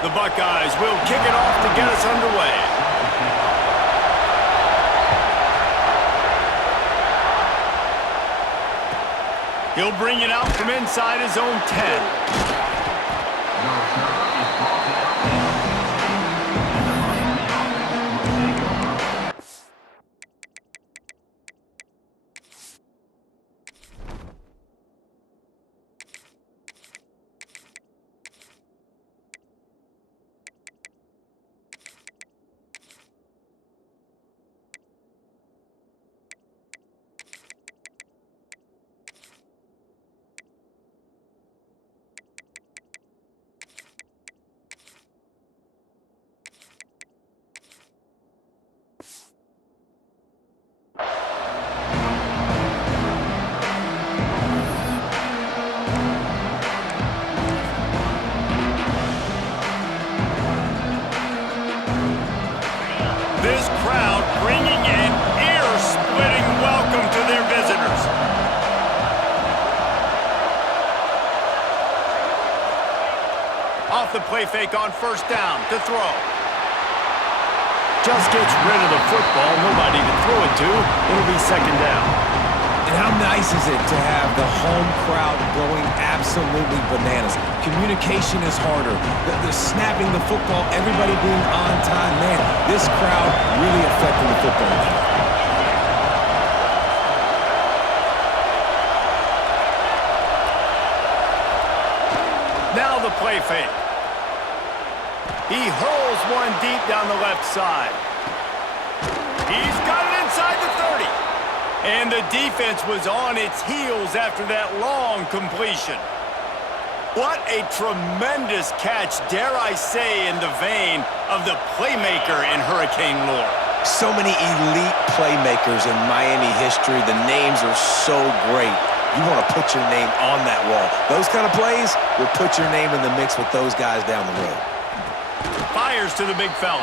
The Buckeyes will kick it off to get us underway. He'll bring it out from inside his own 10. This crowd bringing an ear-splitting welcome to their visitors. Off the play fake on first down to throw. Just gets rid of the football, nobody to throw it to. It'll be second down. And how nice is it to have the home crowd going absolutely bananas? Communication is harder. The snapping the football, everybody being on time. Man, this crowd really affecting the football game. Now the play fake. He hurls one deep down the left side. He's got it inside the 30. And the defense was on its heels after that long completion. What a tremendous catch, dare I say, in the vein of the playmaker in hurricane lore. So many elite playmakers in Miami history. The names are so great. You want to put your name on that wall. Those kind of plays will put your name in the mix with those guys down the road. Fires to the big fella.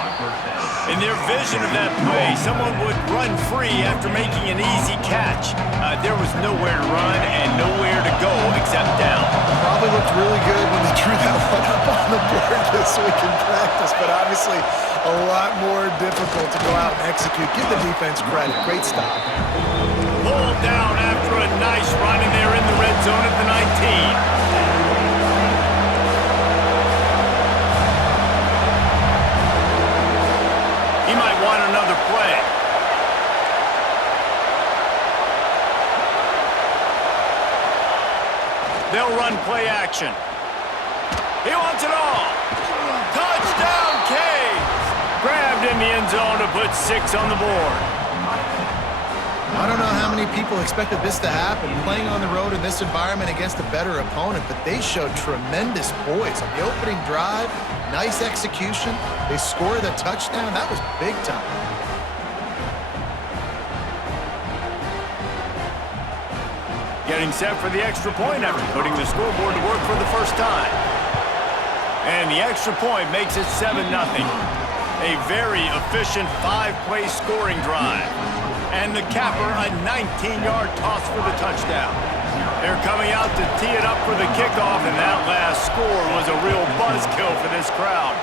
In their vision of that play, someone would run free after making an easy catch. There was nowhere to run and nowhere to go except down. Probably looked really good when they drew that one up on the board this week in practice, but obviously a lot more difficult to go out and execute. Give the defense credit. Great stop. Pulled down after a nice run, and they're in the red zone at the 19. Another play. They'll run play action. He wants it all. Touchdown, Canes! Grabbed in the end zone to put 6 on the board. I don't know how many people expected this to happen, playing on the road in this environment against a better opponent, but they showed tremendous poise on the opening drive. Nice execution. They scored the touchdown. That was big time. Getting set for the extra point after putting the scoreboard to work for the first time. And the extra point makes it 7-0. A very efficient 5-play scoring drive. And the capper, a 19-yard toss for the touchdown. They're coming out to tee it up for the kickoff, and that last score was a real buzzkill for this crowd.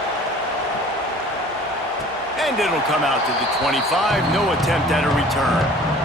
And it'll come out to the 25, no attempt at a return.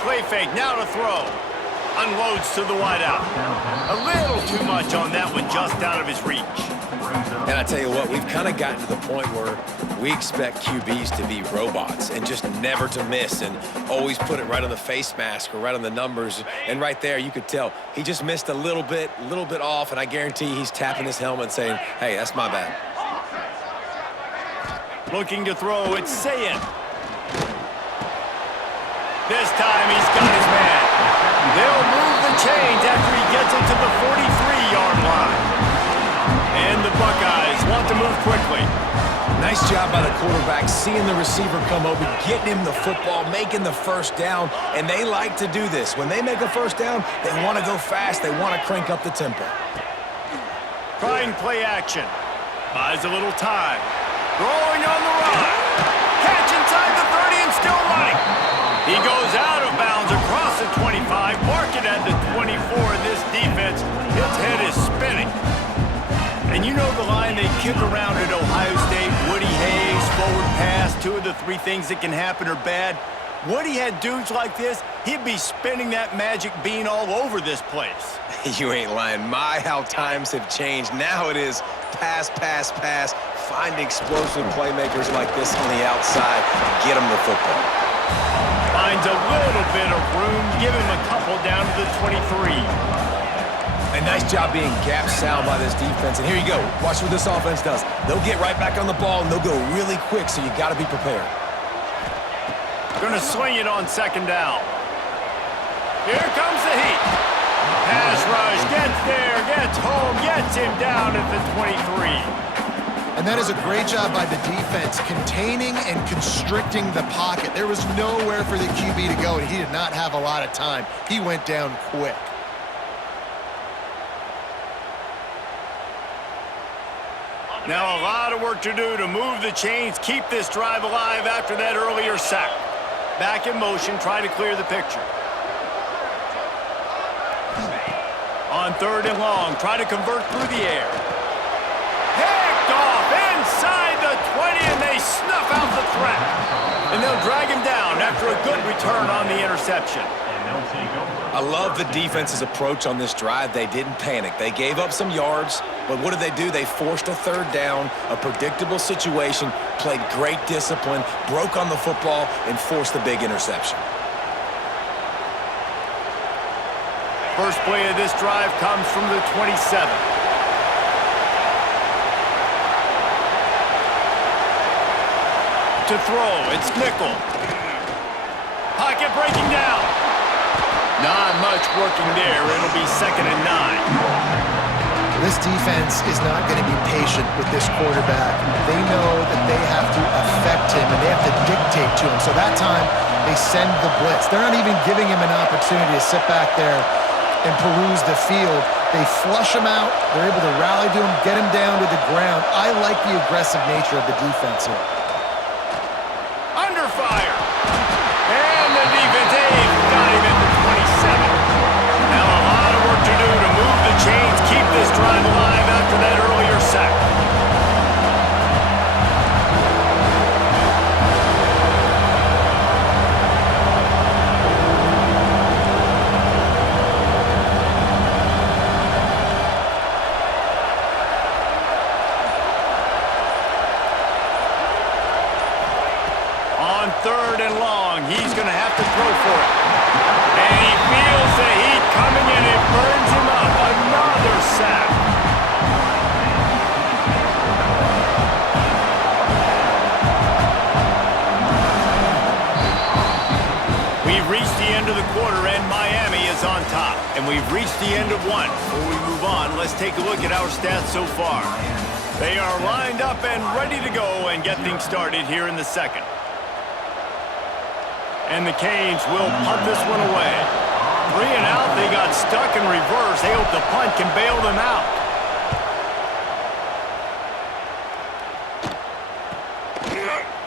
play fake, now to throw. Unloads to the wideout. A little too much on that one, just out of his reach. And I tell you what, we've kind of gotten to the point where we expect QBs to be robots and just never to miss and always put it right on the face mask or right on the numbers. And right there, you could tell he just missed a little bit off, and I guarantee he's tapping his helmet and saying, hey, that's my bad. Looking to throw, it's Sayin. This time he's got his man. They'll move the chains after he gets it to the 43-yard line. And the Buckeyes want to move quickly. Nice job by the quarterback, seeing the receiver come over, getting him the football, making the first down, and they like to do this. When they make a first down, they want to go fast. They want to crank up the tempo. Trying play action. Buys a little time. Throwing on the run. Catch inside the 30 and still running. He goes out of bounds across the 25, mark it at the 24, and this defense, its head is spinning. And you know the line they kick around at Ohio State, Woody Hayes, forward pass, 2 of the 3 things that can happen are bad. Woody had dudes like this, he'd be spinning that magic bean all over this place. You ain't lying. My, how times have changed. Now it is pass, pass, pass. Find explosive playmakers like this on the outside. Get them the football. Finds a little bit of room, give him a couple down to the 23. A nice job being gap sound by this defense. And here you go. Watch what this offense does. They'll get right back on the ball, and they'll go really quick, so you got to be prepared. Gonna swing it on second down. Here comes the heat. Pass rush, gets there, gets home, gets him down at the 23. And that is a great job by the defense, containing and constricting the pocket. There was nowhere for the QB to go, and he did not have a lot of time. He went down quick. Now a lot of work to do to move the chains, keep this drive alive after that earlier sack. Back in motion, try to clear the picture. On 3rd and long, try to convert through the air. Picked off inside the 20, and they snuff out the threat. And they'll drag him down after a good return on the interception. I love the defense's approach on this drive. They didn't panic. They gave up some yards, but what did they do? They forced a 3rd down, a predictable situation, played great discipline, broke on the football, and forced the big interception. First play of this drive comes from the 27. To throw, it's Nickel. Pocket breaking down. Not much working there. It'll be 2nd and 9. This defense is not going to be patient with this quarterback. They know that they have to affect him, and they have to dictate to him. So that time, they send the blitz. They're not even giving him an opportunity to sit back there and peruse the field. They flush him out. They're able to rally to him, get him down to the ground. I like the aggressive nature of the defense here. Under fire. And the defense got him at the 27. Now a lot of work to do to move the chains, keep this drive alive after that earlier sack. On 3rd and long, he's going to have to throw for it. And he feels the heat coming in. It burns him up. Another sack. We've reached the end of the quarter, and Miami is on top. And we've reached the end of one. Before we move on, let's take a look at our stats so far. They are lined up and ready to go and get things started here in the 2nd. And the Canes will punt this one away. 3 and out, they got stuck in reverse. They hope the punt can bail them out.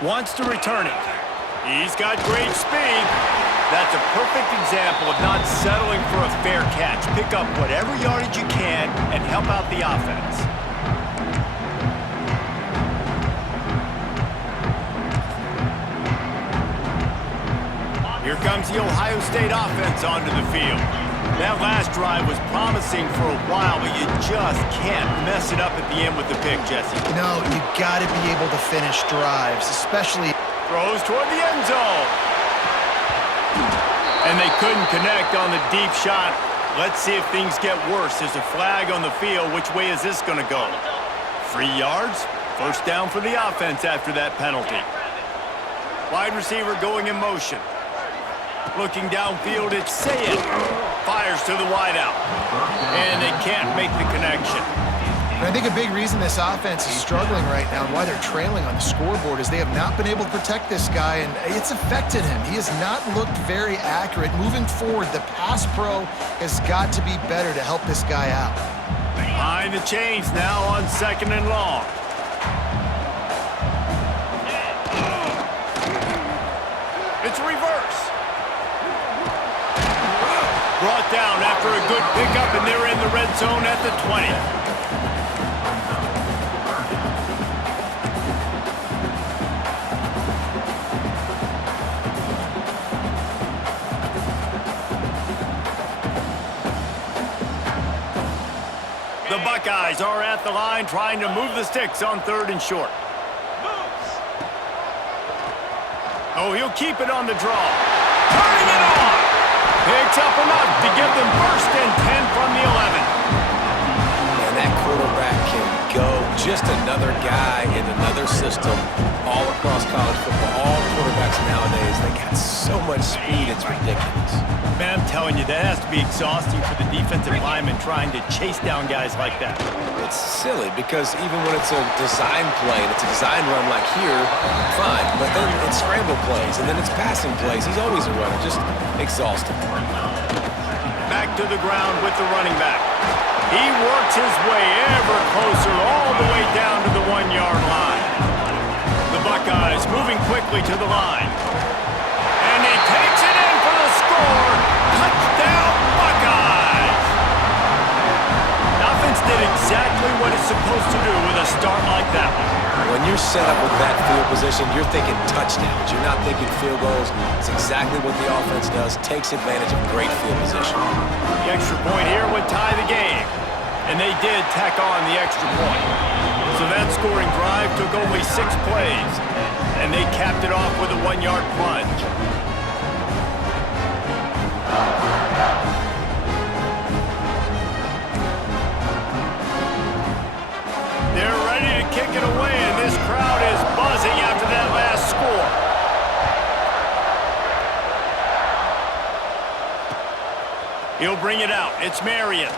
Wants to return it. He's got great speed. That's a perfect example of not settling for a fair catch. Pick up whatever yardage you can and help out the offense. Here comes the Ohio State offense onto the field. That last drive was promising for a while, but you just can't mess it up at the end with the pick, Jesse. No, you got to be able to finish drives, especially... Throws toward the end zone. And they couldn't connect on the deep shot. Let's see if things get worse. There's a flag on the field. Which way is this going to go? 3 yards. First down for the offense after that penalty. Wide receiver going in motion. Looking downfield, it's Sayed. Fires to the wideout. And they can't make the connection. And I think a big reason this offense is struggling right now and why they're trailing on the scoreboard is they have not been able to protect this guy, and it's affected him. He has not looked very accurate. Moving forward, the pass pro has got to be better to help this guy out. Behind the chains now on 2nd and long. It's a reverse. Brought down after a good pickup, and they're in the red zone at the 20. The Buckeyes are at the line trying to move the sticks on 3rd and short. Oh, he'll keep it on the draw. Turning it on. Picks up enough to give them 1st and 10 from the 11. And that quarterback can go. Just another guy in another system all across college football. All quarterbacks nowadays, they got so much speed, it's ridiculous. Man, I'm telling you, that has to be exhausting for the defensive lineman trying to chase down guys like that. It's silly because even when it's a design play and it's a design run like here, fine. But then it's scramble plays and then it's passing plays. He's always a runner, just exhausting. Back to the ground with the running back. He works his way ever closer all the way down to the 1-yard line. The Buckeyes moving quickly to the line. And he takes it in for the score. Touchdown, Buckeyes! The offense did exactly what it's supposed to do with a start like that one. When you're set up with that field position, you're thinking touchdowns. You're not thinking field goals. It's exactly what the offense does. Takes advantage of great field position. The extra point here would tie the game. And they did tack on the extra point. So that scoring drive took only 6 plays. And they capped it off with a 1-yard plunge. They're ready to kick it away, and this crowd is buzzing after that last score. He'll bring it out. It's Marion.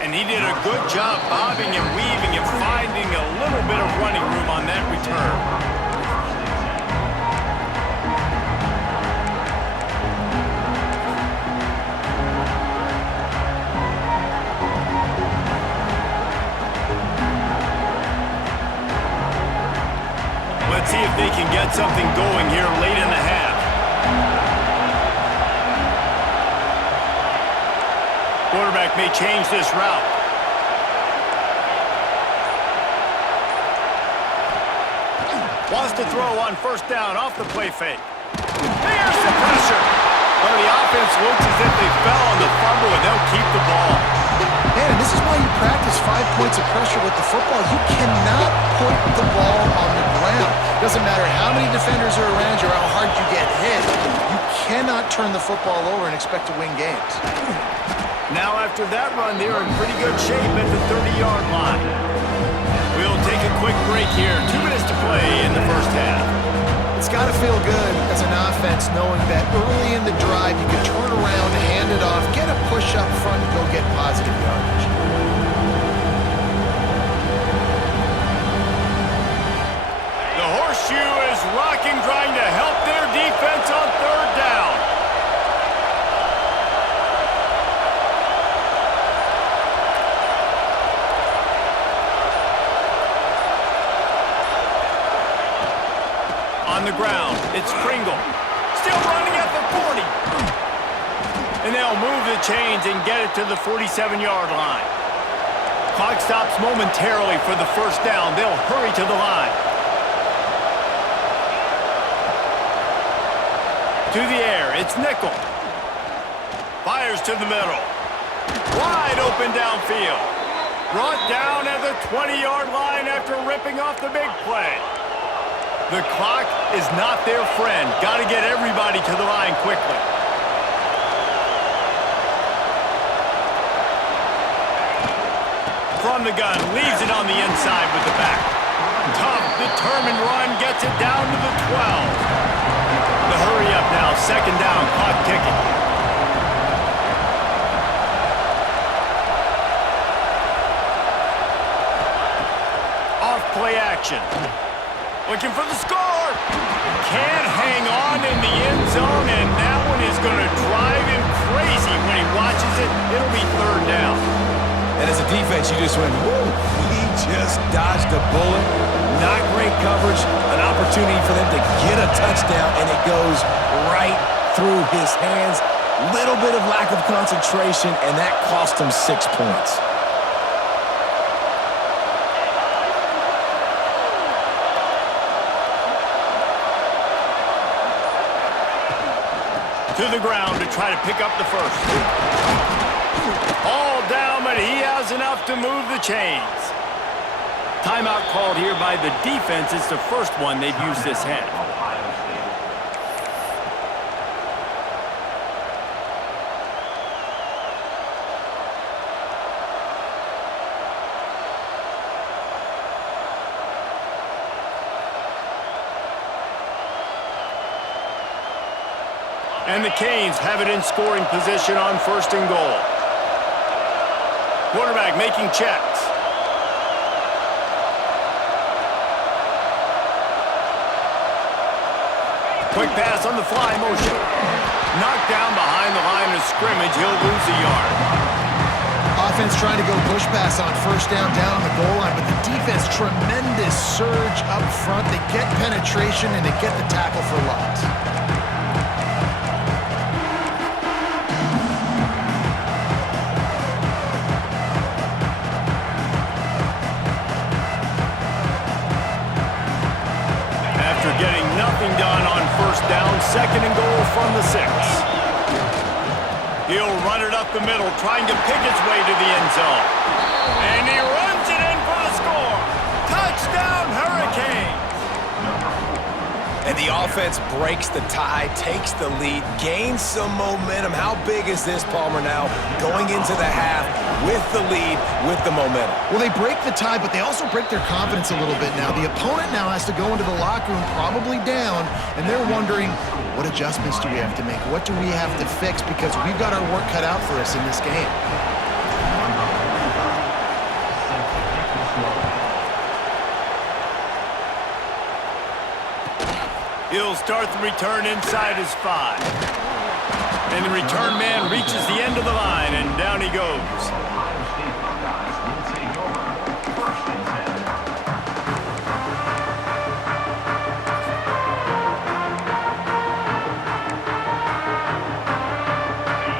And he did a good job bobbing and weaving and finding a little bit of running room on that return. Let's see if they can get something going here late in the half. Quarterback may change this route. Wants to throw on 1st down off the play fake. There's the pressure. Well, the offense looks as if they fell on the fumble, and they'll keep the ball. Man, this is why you practice 5 points of pressure with the football. You cannot put the ball on the ground. Doesn't matter how many defenders are around you or how hard you get hit. You cannot turn the football over and expect to win games. Now after that run, they're in pretty good shape at the 30-yard line. We'll take a quick break here. 2 minutes to play in the 1st half. It's got to feel good as an offense knowing that early in the drive you can turn around, hand it off, get a push up front, and go get positive yardage. The horseshoe is rocking, trying to help their defense on 3rd down. On the ground, it's Pringle. Still running at the 40. And they'll move the chains and get it to the 47-yard line. Clock stops momentarily for the 1st down. They'll hurry to the line. To the air, it's Nickel. Fires to the middle. Wide open downfield. Brought down at the 20-yard line after ripping off the big play. The clock is not their friend. Got to get everybody to the line quickly. From the gun, leaves it on the inside with the back. Tough, determined run, gets it down to the 12. The hurry up now, second down, clock ticking. Off play action. Looking for the score. Can't hang on in the end zone, and that one is going to drive him crazy when he watches it. It'll be third down. And as a defense, you just went, whoo, he just dodged a bullet. Not great coverage, an opportunity for them to get a touchdown, and it goes right through his hands. Little bit of lack of concentration, and that cost him 6 points. To the ground to try to pick up the first. All down, but he has enough to move the chains. Timeout called here by the defense. It's the first one they've used this half. And the Canes have it in scoring position on first and goal. Quarterback making checks. Quick pass on the fly motion. Knocked down behind the line of scrimmage. He'll lose a yard. Offense trying to go push pass on first down on the goal line, but the defense, tremendous surge up front. They get penetration and they get the tackle for loss. Getting nothing done on first down, second and goal from the 6. He'll run it up the middle, trying to pick his way to the end zone. And he runs it in for the score. Touchdown, Hurricanes! And the offense breaks the tie, takes the lead, gains some momentum. How big is this, Palmer, now going into the half with the lead, with the momentum? Well, they break the tie, but they also break their confidence a little bit now. The opponent now has to go into the locker room probably down, and they're wondering, what adjustments do we have to make? What do we have to fix? Because we've got our work cut out for us in this game. He'll start the return inside his 5. And the return man reaches the end of the line, and down he goes.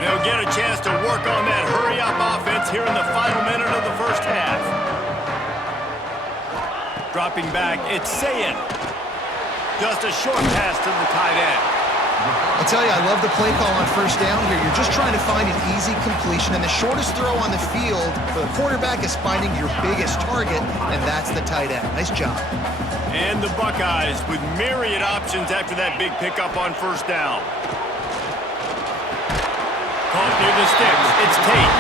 They'll get a chance to work on that hurry-up offense here in the final minute of the first half. Dropping back, it's Sayin. Just a short pass to the tight end. I'll tell you, I love the play call on first down here. You're just trying to find an easy completion, and the shortest throw on the field for the quarterback is finding your biggest target, and that's the tight end. Nice job. And the Buckeyes with myriad options after that big pickup on first down. Caught near the sticks. It's Tate.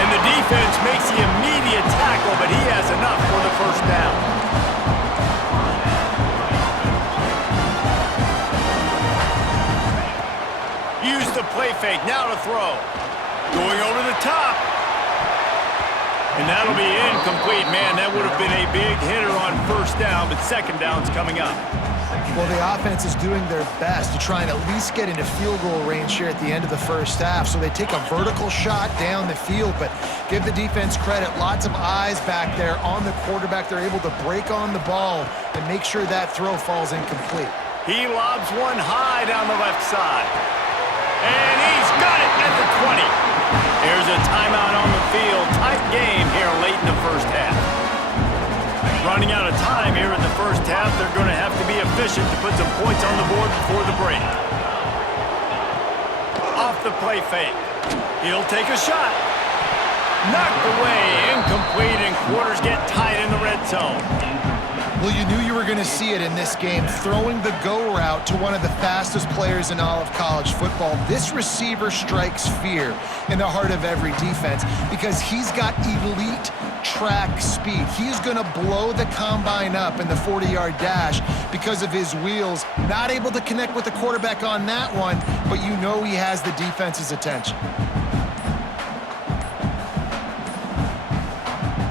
And the defense makes the immediate tackle, but he has enough for the first down. Use the play fake, now to throw. Going over the top. And that'll be incomplete. Man, that would have been a big hitter on first down, but second down's coming up. Well, the offense is doing their best to try and at least get into field goal range here at the end of the first half. So they take a vertical shot down the field, but give the defense credit. Lots of eyes back there on the quarterback. They're able to break on the ball and make sure that throw falls incomplete. He lobs one high down the left side. And he's got it at the 20. There's a timeout on the field. Tight game here late in the first half. Running out of time here in the first half. They're going to have to be efficient to put some points on the board before the break. the play fake. He'll take a shot. Knocked away, incomplete, and quarters get tight in the red zone. Well, you knew you were going to see it in this game, throwing the go route to one of the fastest players in all of college football. This receiver strikes fear in the heart of every defense because he's got elite track speed. He's going to blow the combine up in the 40-yard dash because of his wheels. Not able to connect with the quarterback on that one, but you know he has the defense's attention.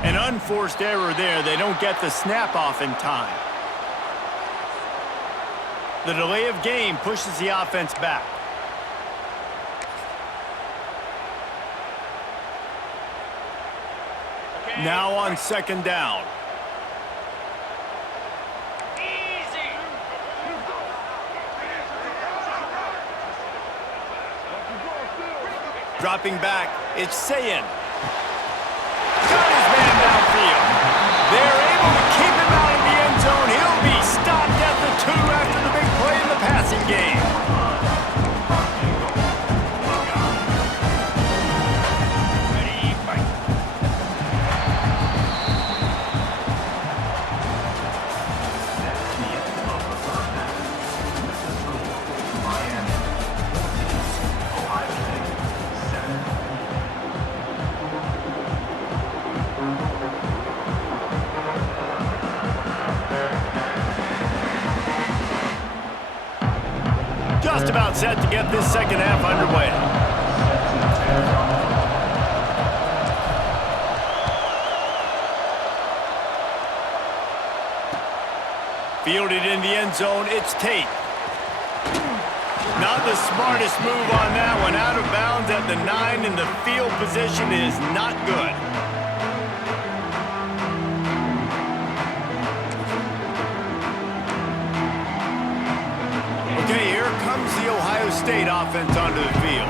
An unforced error there. They don't get the snap off in time. The delay of game pushes the offense back. Now on second down. Dropping back, it's Sayin. Got his man downfield. They're able to keep him out of the end zone. He'll be stopped at the 2 after the big play in the passing game. Just about set to get this second half underway. Fielded in the end zone, it's Tate. Not the smartest move on that one. Out of bounds at the 9, and the field position is not good. Okay, here comes the Ohio State offense onto the field.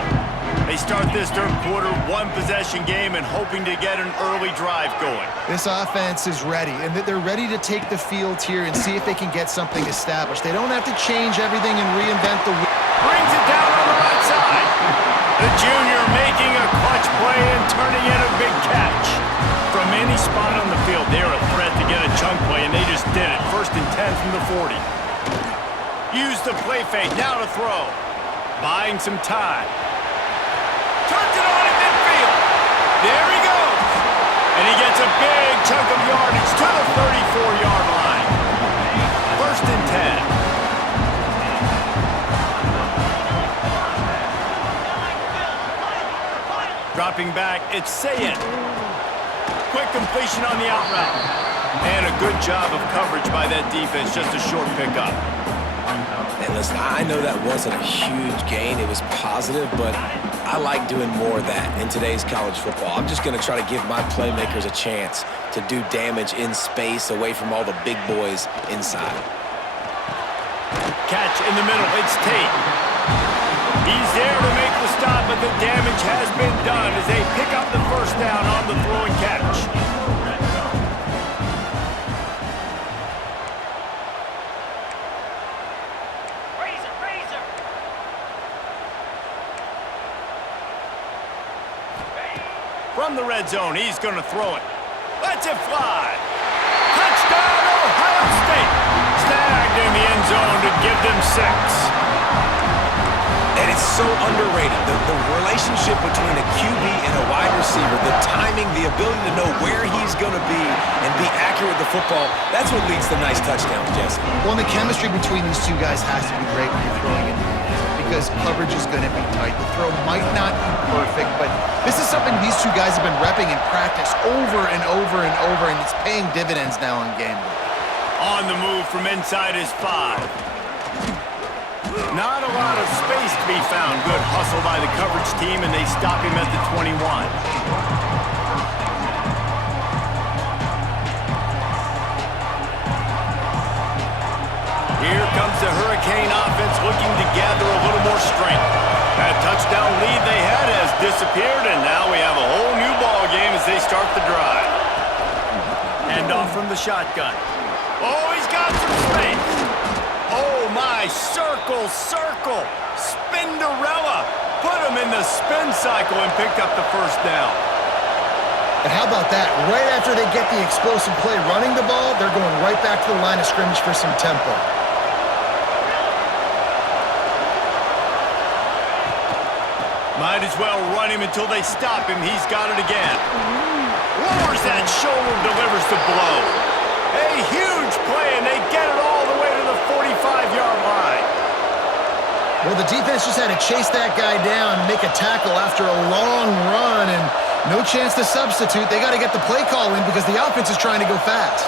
They start this third quarter, one-possession game, and hoping to get an early drive going. This offense is ready, and they're ready to take the field here and see if they can get something established. They don't have to change everything and reinvent the wheel. Brings it down on the right side. The junior making a clutch play and turning in a big catch. From any spot on the field, they're a threat to get a chunk play, and they just did it. 1st and 10 from the 40. Use the play fake, now to throw. Buying some time. Turns it on in midfield. There he goes. And he gets a big chunk of yardage to the 34-yard line. 1st and 10. Dropping back, it's Sayin. Quick completion on the out route. And a good job of coverage by that defense, just a short pickup. And listen, I know that wasn't a huge gain. It was positive, but I like doing more of that in today's college football. I'm just going to try to give my playmakers a chance to do damage in space away from all the big boys inside. Catch in the middle, it's Tate. He's there to make the stop, but the damage has been done as they pick up the first down on the throw and catch. From the red zone, he's going to throw it. Lets it fly. Touchdown, Ohio State. Snagged in the end zone to give them 6. And it's so underrated. The relationship between a QB and a wide receiver, the timing, the ability to know where he's going to be and be accurate with the football, that's what leads to nice touchdowns, Jesse. Well, and the chemistry between these two guys has to be great when you're throwing it because coverage is going to be tight. The throw might not be perfect, but this is something these two guys have been repping in practice over and over and over, and it's paying dividends now in game day. On the move from inside his 5. Not a lot of space to be found. Good hustle by the coverage team, and they stop him at the 21. Here comes the Hurricane offense looking to gather a little more strength. That touchdown lead they had has disappeared, and now we have a whole new ball game as they start the drive. Hand off from the shotgun. Oh, he's got some space. Oh, my, circle, Spinderella. put him in the spin cycle and picked up the first down. And how about that? Right after they get the explosive play running the ball, they're going right back to the line of scrimmage for some tempo. Might as well run him until they stop him. He's got it again. Lowers that shoulder, delivers the blow. A huge play, and they get it all the way to the 45-yard line. Well, the defense just had to chase that guy down, make a tackle after a long run, and no chance to substitute. They got to get the play call in because the offense is trying to go fast.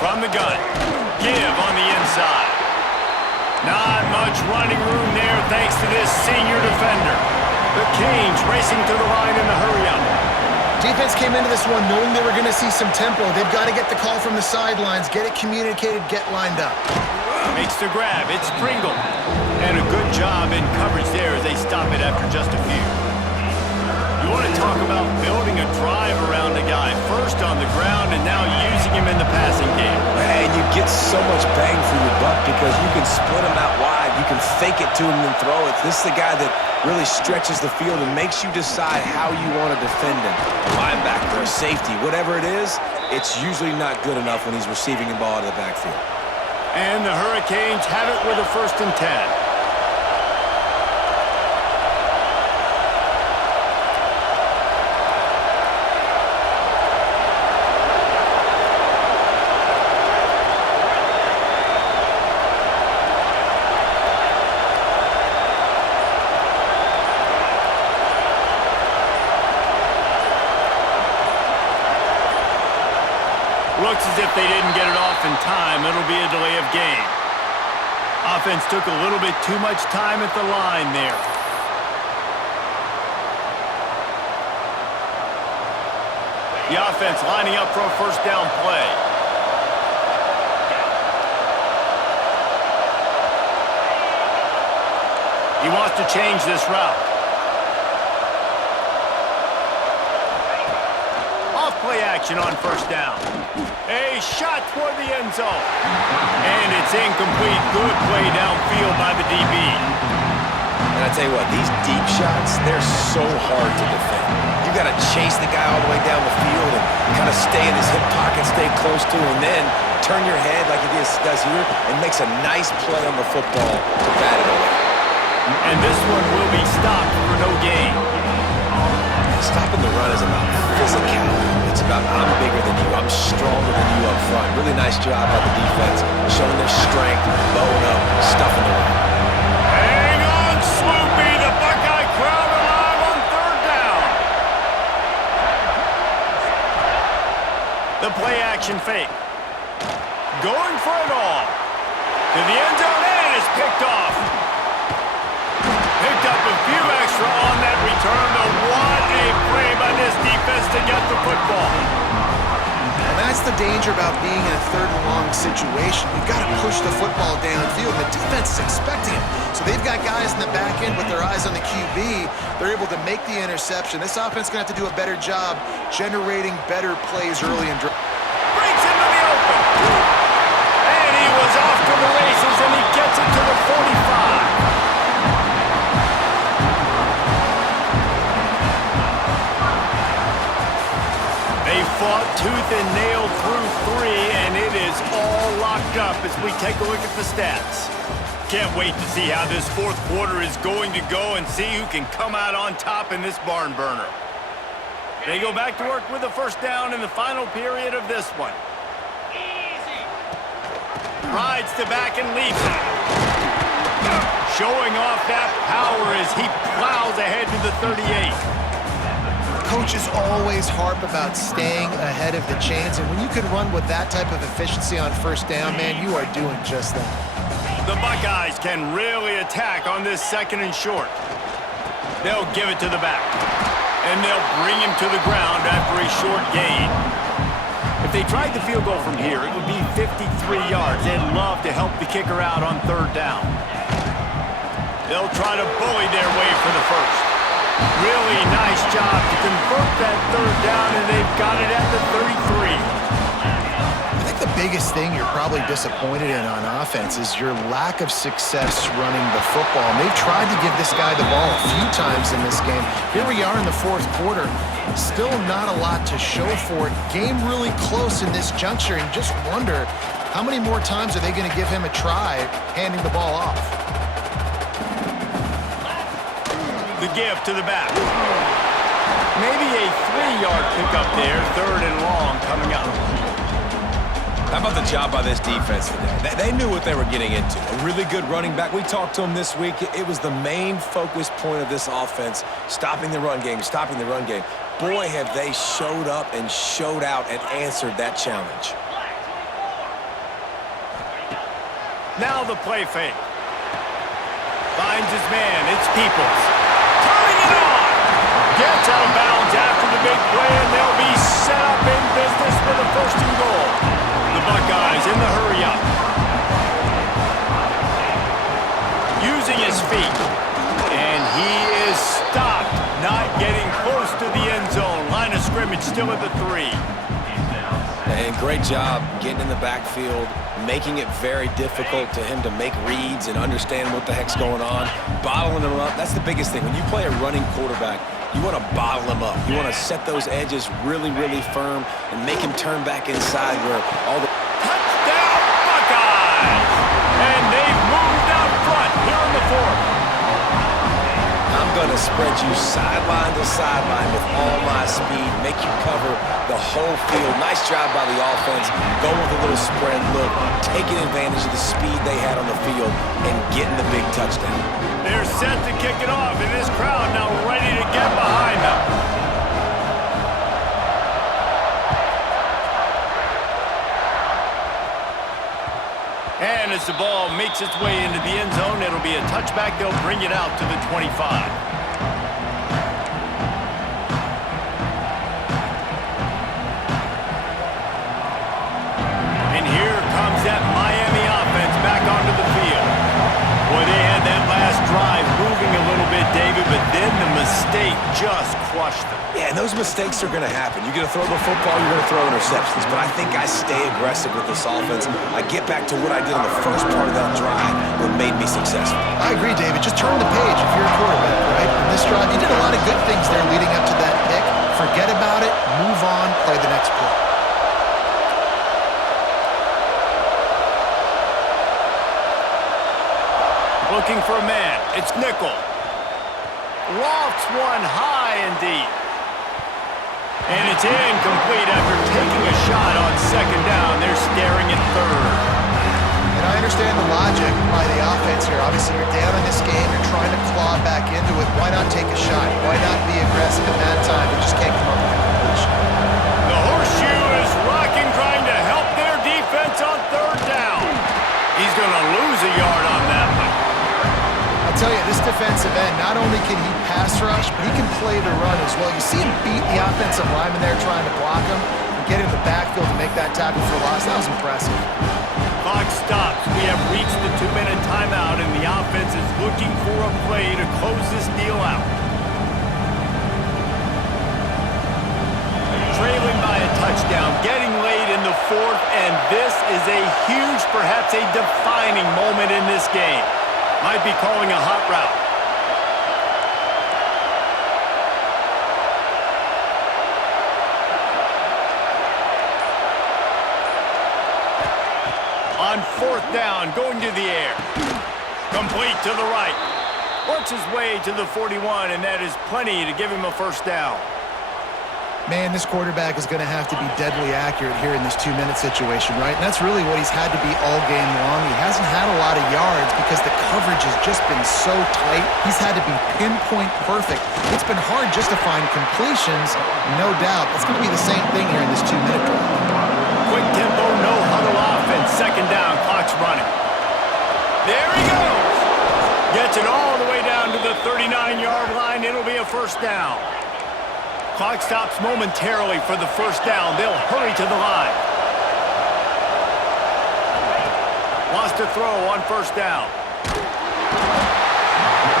From the gun, give on the inside. Not much running room there thanks to this senior defender. The Canes racing to the line in the hurry-up. Defense came into this one knowing they were going to see some tempo. They've got to get the call from the sidelines, get it communicated, get lined up. Makes the grab. It's Pringle. And a good job in coverage there as they stop it after just a few. You want to talk about building a drive around a guy. First on the ground and now using him in the passing game. And you get so much bang for your buck because you can split him out wide. You can fake it to him and throw it. This is the guy that really stretches the field and makes you decide how you want to defend him. A linebacker, a safety, whatever it is, it's usually not good enough when he's receiving the ball out of the backfield. And the Hurricanes have it with a 1st and 10. Looks as if they didn't get it off in time. It'll be a delay of game. Offense took a little bit too much time at the line there. The offense lining up for a 1st down play. He wants to change this route. Play action on 1st down. A shot toward the end zone. And it's incomplete. Good play downfield by the DB. And I tell you what, these deep shots, they're so hard to defend. You got to chase the guy all the way down the field and kind of stay in his hip pocket, stay close to him, and then turn your head like he does here and makes a nice play on the football to bat it away. And this one will be stopped for no gain. Stopping the run is about physicality. It's about I'm bigger than you, I'm stronger than you up front. Really nice job by the defense, showing their strength, bowing up, stuffing the run. Hang on, Swoopy! The Buckeye crowd alive on 3rd down. The play action fake. Going for it all. To the end zone and is picked off. Picked up a few extra on that return. What a play by this defense to get the football. And that's the danger about being in a 3rd and long situation. You've got to push the football downfield. The defense is expecting it. So they've got guys in the back end with their eyes on the QB. They're able to make the interception. This offense is going to have to do a better job generating better plays early in drive. Breaks into the open. And he was off to the races, and he gets it to the 45. They fought tooth and nail through 3, and it is all locked up as we take a look at the stats. Can't wait to see how this 4th quarter is going to go and see who can come out on top in this barn burner. They go back to work with a 1st down in the final period of this one. Rides to back and leaps it. Showing off that power as he plows ahead to the 38. Coaches always harp about staying ahead of the chains, and when you can run with that type of efficiency on 1st down, man, you are doing just that. The Buckeyes can really attack on this 2nd and short. They'll give it to the back, and they'll bring him to the ground after a short gain. If they tried the field goal from here, it would be 53 yards. They'd love to help the kicker out on 3rd down. They'll try to bully their way for the 1st. Really nice job to convert that 3rd down, and they've got it at the 33. I think the biggest thing you're probably disappointed in on offense is your lack of success running the football. And they've tried to give this guy the ball a few times in this game. Here we are in the fourth quarter. Still not a lot to show for it. Game really close in this juncture, and just wonder how many more times are they going to give him a try handing the ball off. The give to the back. Maybe a 3-yard pickup there, 3rd and long coming up. How about the job by this defense today? They knew what they were getting into. A really good running back. We talked to him this week. It was the main focus point of this offense, stopping the run game, stopping the run game. Boy, have they showed up and showed out and answered that challenge. Now the play fake. Finds his man. It's Peoples. Turning it on. Gets out of bounds after the big play, and they'll be set up in business for the 1st and goal. The Buckeyes in the hurry-up. Using his feet. And he is stopped. Not getting close to the end zone. Line of scrimmage still at the 3. And great job getting in the backfield, making it very difficult to him to make reads and understand what the heck's going on, bottling him up. That's the biggest thing. When you play a running quarterback, you want to bottle him up. You want to set those edges really, really firm and make him turn back inside where all the... Touchdown, Buckeyes! And they've moved out front here in the 4th. I'm going to spread you sideline to sideline with all my speed, make you cover the whole field. Nice job by the offense, going with a little spread look, taking advantage of the speed they had on the field and getting the big touchdown. They're set to kick it off, and this crowd now ready to get behind them. And as the ball makes its way into the end zone, it'll be a touchback. They'll bring it out to the 25. And here comes that Miami offense back onto the field. Boy, they had that last drive moving a little bit, David, but then the mistake just crushed them. Yeah, and those mistakes are going to happen. You're going to throw the football, you're going to throw interceptions. But I think I stay aggressive with this offense. I get back to what I did in the first part of that drive, what made me successful. I agree, David. Just turn the page if you're a quarterback, right? In this drive, you did a lot of good things there leading up to that pick. Forget about it, move on, play the next play. Looking for a man. It's Nickel. Lofts one high and deep. And it's incomplete after taking a shot on 2nd down. They're staring at 3rd. And I understand the logic by the offense here. Obviously, you're down in this game. You're trying to claw back into it. Why not take a shot? Why not be aggressive in that time? You just can't come up with a completion. The horseshoe is rocking, trying to help their defense on 3rd down. He's going to lose a yard on that one. I'll tell you, this defensive end, not only can he pass rush, but he can play the run as well. You see him beat the offensive lineman there trying to block him and get in the backfield to make that tackle for loss. That was impressive. Clock stops. We have reached the 2-minute timeout, and the offense is looking for a play to close this deal out. Trailing by a touchdown, getting late in the 4th, and this is a huge, perhaps a defining moment in this game. Might be calling a hot route. On 4th down, going to the air. Complete to the right. Works his way to the 41, and that is plenty to give him a 1st down. Man, this quarterback is going to have to be deadly accurate here in this 2-minute situation, right? And that's really what he's had to be all game long. He hasn't had a lot of yards because the coverage has just been so tight. He's had to be pinpoint perfect. It's been hard just to find completions, no doubt. It's going to be the same thing here in this 2-minute drive. Quick tempo, no huddle offense. 2nd down, clock's running. There he goes. Gets it all the way down to the 39-yard line. It'll be a 1st down. Clock stops momentarily for the 1st down. They'll hurry to the line. Lost a throw on 1st down.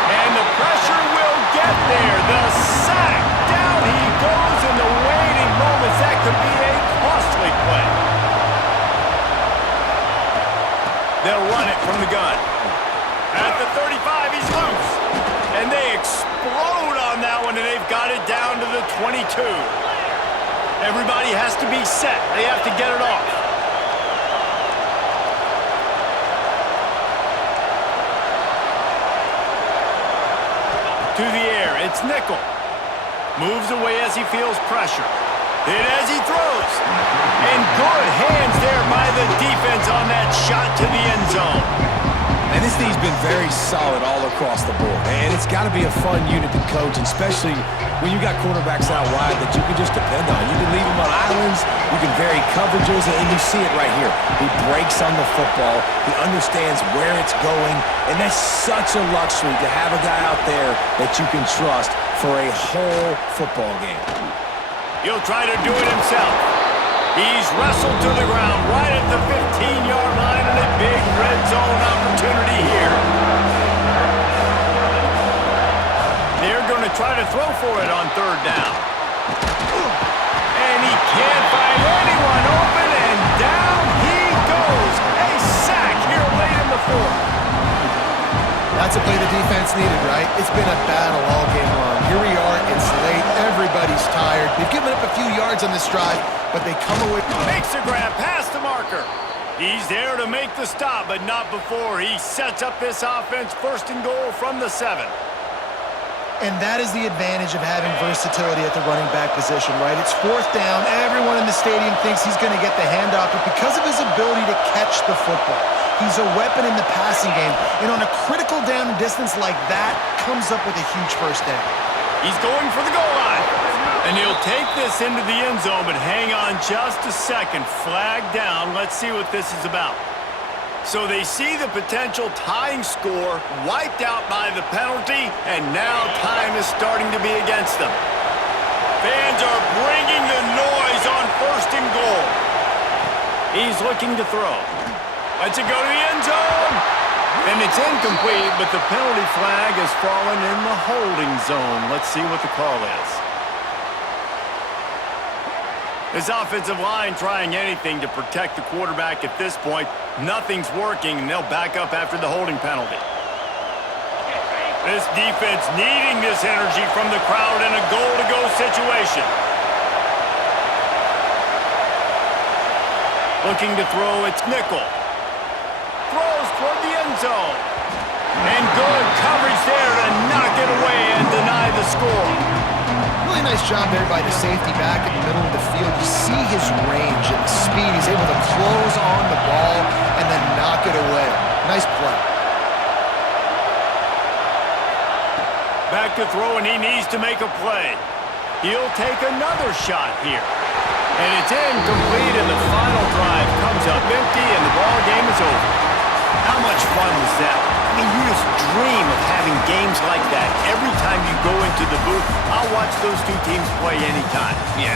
And the pressure will get there. The sack. Down he goes in the waiting moments. That could be a costly play. 2. Everybody has to be set. They have to get it off. To the air, it's Nickel. Moves away as he feels pressure. Hit as he throws. And good hands there by the defense on that shot to the end zone. And this team's been very solid all across the board. And it's got to be a fun unit to coach, especially when you got quarterbacks out wide that you can just depend on. You can leave them on islands, you can vary coverages, and you see it right here. He breaks on the football. He understands where it's going, and that's such a luxury to have a guy out there that you can trust for a whole football game. He'll try to do it himself. He's wrestled to the ground right at the 15-yard line and a big red zone opportunity here. They're going to try to throw for it on 3rd down. And he can't find anyone open, and down he goes. A sack here late in the 4th. That's a play the defense needed, right? It's been a battle all game long. Here we are, it's late, everybody's tired. They've given up a few yards on this drive, but they come away. Makes a grab past the marker. He's there to make the stop, but not before he sets up this offense 1st and goal from the 7. And that is the advantage of having versatility at the running back position, right? It's 4th down. Everyone in the stadium thinks he's going to get the handoff, but because of his ability to catch the football, he's a weapon in the passing game. And on a critical down and distance like that, comes up with a huge 1st down. He's going for the goal line. And he'll take this into the end zone, but hang on just a second. Flag down. Let's see what this is about. So they see the potential tying score wiped out by the penalty, and now time is starting to be against them. Fans are bringing the noise on 1st and goal. He's looking to throw. Lets it go to the end zone. And it's incomplete, but the penalty flag has fallen in the holding zone. Let's see what the call is. This offensive line trying anything to protect the quarterback at this point. Nothing's working, and they'll back up after the holding penalty. This defense needing this energy from the crowd in a goal-to-go situation. Looking to throw, it's Nickel. Throws toward the end zone. And good coverage there to knock it away and deny the score. Really nice job there by the safety back in the middle of the field. You see his range and the speed. He's able to close on the ball and then knock it away. Nice play. Back to throw, and he needs to make a play. He'll take another shot here. And it's incomplete, and the final drive comes up empty, and the ball game is over. How much fun was that? I mean, you just dream of having games like that. Every time you go into the booth, I'll watch those two teams play anytime. Yeah,